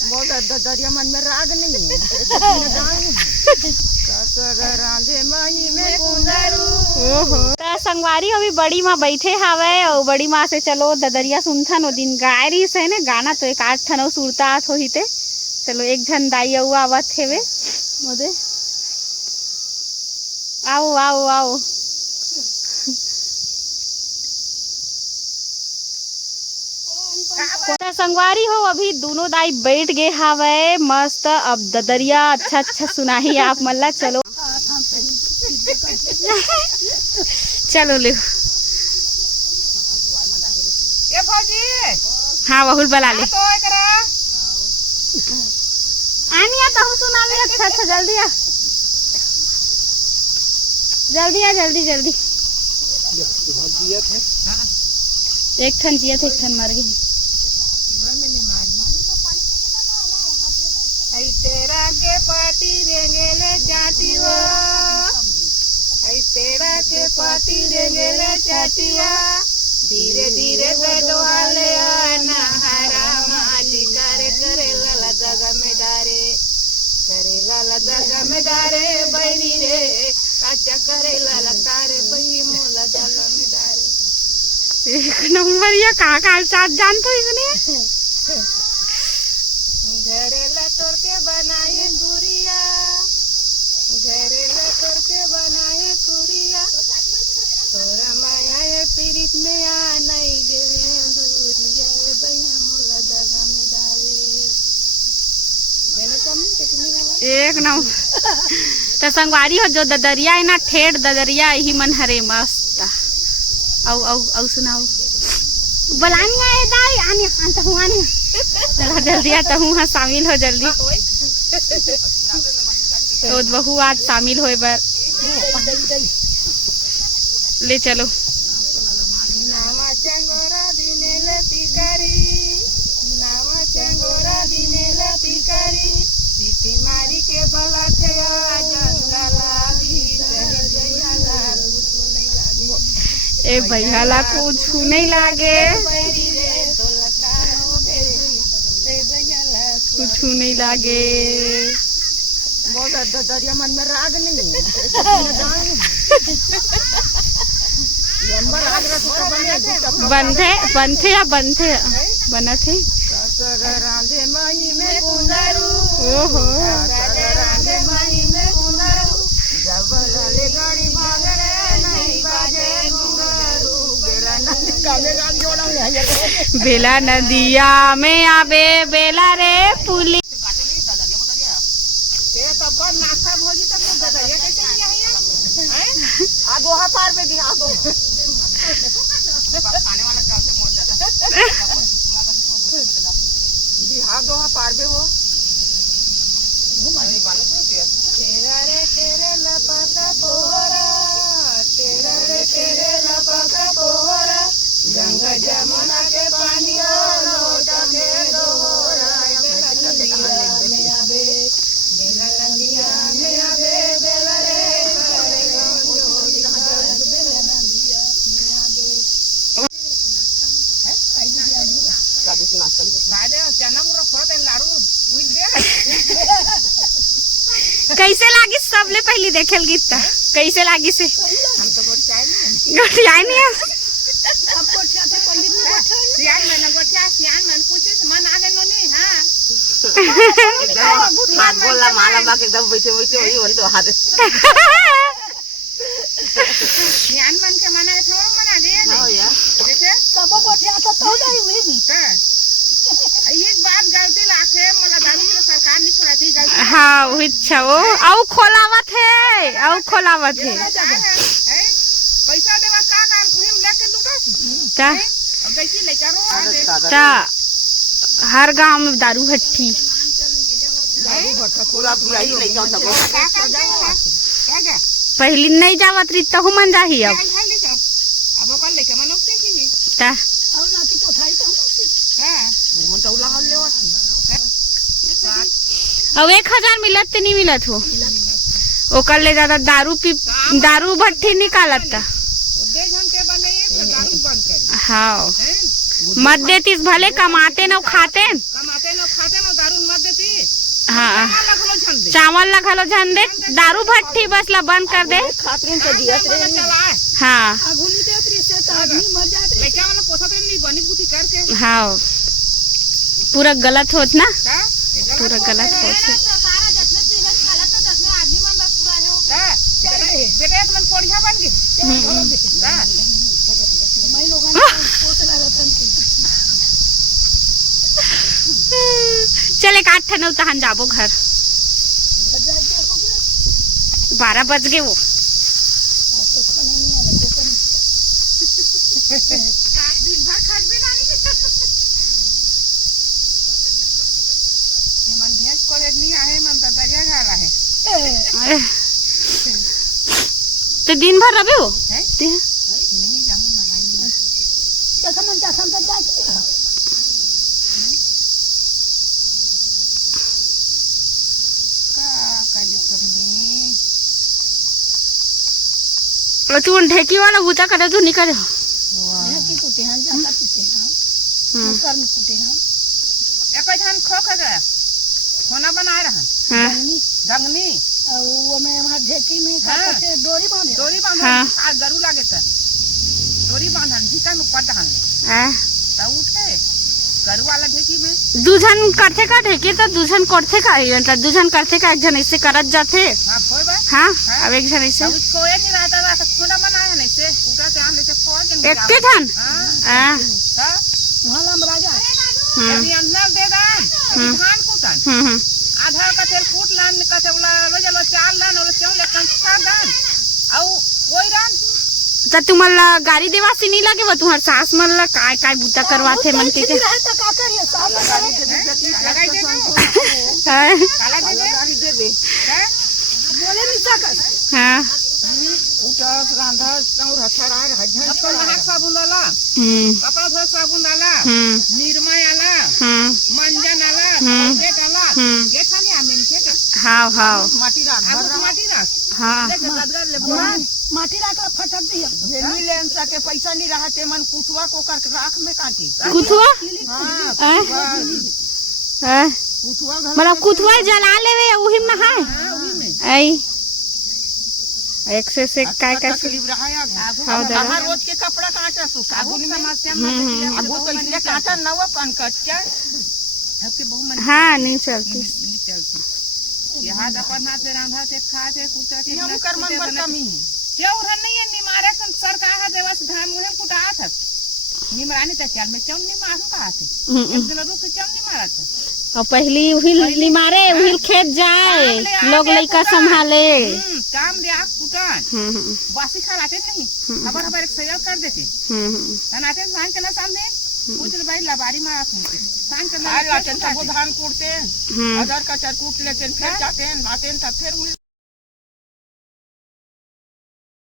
दरिया मन में राग नहीं है। संगवारी अभी बड़ी माँ बैठे हवे और बड़ी माँ से चलो ददरिया सुनथन ओ दिन गाय रही से ने गाना तो एक आठ ठन सुरता आठ होही ते चलो एक झन दाई अउ आवत हेवे मोदे आओ आओ आओ संगवारी हो अभी दोनों दाई बैठ गए हवे मस्त। अब ददरिया अच्छा अच्छा सुनाही आप मल्ला चलो चलो ले हाँ बहुल बला ले आनिया तो हम सुना ले। अच्छा अच्छा जल्दी आ जल्दी आ जल्दी जल्दी। एक ठन जिया थे एक ठन मर गई। तेरा के पाती रेंगेले चाटिया तेरा के पाती रेंगेले चाटिया धीरे धीरे बेडवाले नहरा माटी करे करे लाला दगा में डारे करे लाला दगा में डारे बहनी रे काचा करे लाला तारे बही मोला दगा में डारे। एक नंबर ये कहाँ साथ जानते हो इसने घरेला तोड़ के बनाए गुड़िया घरेला तोड़ के बनाए गुड़िया तोरा माया पीरित में आ नहीं गे दूरिया भैया मोला दगा में डारे। एक नंबर तो संगवारी हो जो ददरिया है ना ठेठ ददरिया ही मन हरे मस्त। औ औ औ सुनाओ बुलानी आए दाई आने आंता हुआ नहीं चला जल्दी आता हूँ हाँ शामिल हो जल्दी तो बहू आज शामिल होए बर ले चलो। नावा चंगोरा दिनेला पिकारी नावा चंगोरा दिनेला पिकारी सीटी मारी के बला थे जंगला ए भैया ला कुछ नहीं लागे कुछ नहीं लागे दरिया मन में राग नहीं है। बंधे बंधे या बंधे बना थे रांधे माही में कुंदरू ओहो रांधे माही में कुंदरू जब ले गाड़ी भागरे नहीं बाजे घुंघरू बेला नदिया में आबे बेला रे पुली नाथा भोजी तक दरिया कैसे लिया है आगो हा पार पे भी आगो खाने वाला चलते मोड़ जाता आगो हा पार पे हो तेरा रे तेरे लपका पोरा तेरा रे तेरे लपका पोरा गंगा जमुना के पानी लौट के दोहरा में आबे बेला नदिया में आबे बेला रे कैसे लागी सबले पहली देखेल गीत कैसे लागी से हम तो गोटियाई नहीं है सियान में पूछे मन आगे नो नहीं हां मान बोला माला बाके एकदम बैठे बैठे वही बोल तो हाथ सियान मन के मना है थोड़ा मना दे हां यार जैसे सब गोटिया तो नहीं हुई भी ये बात गलती लाखे मला दारू के सरकार नहीं छोड़ती गलती हाँ वही अच्छा वो आउ खोलावत है पैसा देवा का काम क्रीम लेके लूटा ता अब कैसी ले करो ता हर गांव में दारू भट्टी दारू भट्टा खोला पूरा ही नहीं जाओ सको क्या पहली नहीं जावत रही तो मन जाही अब अब कल लेके मनो से की ता और नाती को थाई तो हां मन तो उला ले अब 1000 मिलत ते नहीं मिलत हो ओकर ले ज्यादा दारू भट्टी निकालत था हाँ मत देतीस भले कमाते न खाते न दारू मत चावल ला घलो झन दे, दारू भट्टी बस ला बंद कर दे। खातरीन तो दिया हाँ अगुनी देतरी से तो आदमी मर जात रे लइका वाला पोछत नहीं बनी बुद्धि करके। हाँ पूरा गलत होत ना, पूरा गलत होत है। सारा जतने चीज खाला तो दसने आदमी मन बस पूरा है हो बेटा एक मन कोढ़िया बन गई मैं लोगन पोछ रहतन के। चले काट ठनौ तहन जाबो घर, 12 बज गए वो। तो खाने नहीं आले को दिन भर खाट भी ना ये मन भेज कॉलेज नहीं आए मन तो दरिया घाला है तो दिन भर रबे हो है नहीं जाऊं ना नहीं तो मन जा सम तक जाके तू ढेकी वाला बूता करे तू नहीं करे ढेकी कुटे हन जाता पीछे हां कर में कुटे हन एक जन खो खा गया खाना बनाए रहन गंगनी वो में वहां ढेकी में काटे डोरी बांधे आ गरु लागे त डोरी बांधन झिकन ऊपर दहन त उठे गरु वाला ढेकी में दूजन करथे का ढेकी तो दूजन करथे का मतलब दूजन करथे का एक जन ऐसे करत जाथे। हां कोई बात हां अब एक जन ऐसे कुछ कोई नहीं रहता था खुदा बनाया नहीं से पूरा से आम से खो के एक के धन हां वहां हम राजा अभी अंदर दे दान धान कुटन आधा का तेल कूट लान का चला ले चलो चार लान और चौले कंसा दान औ कोई रान तो तुमला गाड़ी देवासी नहीं लगे वो तुम्हार सास मन ला काय काय बूता करवाथे मन के रहता का करिए साफ लगाई दे काला गाड़ी दे दे बोले नहीं सकत हां उठा रांधा और हथरा हजन अपन हाथ साबुन डाला कपड़ा धो साबुन डाला निरमा आला मंजन आला पेट आला के खानी आमेन के हां हां माटी राख हां माटी राख फटक दिया जेनी लेन सके पैसा नहीं रहते मन कुथवा को कर राख में काटी कुथवा हां कुथवा मतलब कुथवा जला लेवे ओही में है आई एक से काय काय तकलीफ रहा है रोज के कपड़ा काटा सुसागुनी समस्या में अब तो इसलिए काटा नवा पान कट क्या आपके बहु मन हां नहीं चलती यहाँ अपन हाथ से रांधा से खा से कुटा के हम कर मन पर कमी क्या उधर नहीं है निमारे सरकार है देवस धान मुहे कुटा था निमरानी तक चाल में चम नहीं मारू कहा थे एक दिन रुक चम नहीं मारा था और पहली उहिल मारे उहिल खेत जाए लोग लइका संभाले काम दे आग कुटन बासी खा लाते नहीं खबर एक सैल कर देते बनाते सांग के ना सामने कुछ भाई लबारी मारा थे सांग के ना धान कूटते अदर का चर कूट लेते फिर जाते हैं नाते तब फिर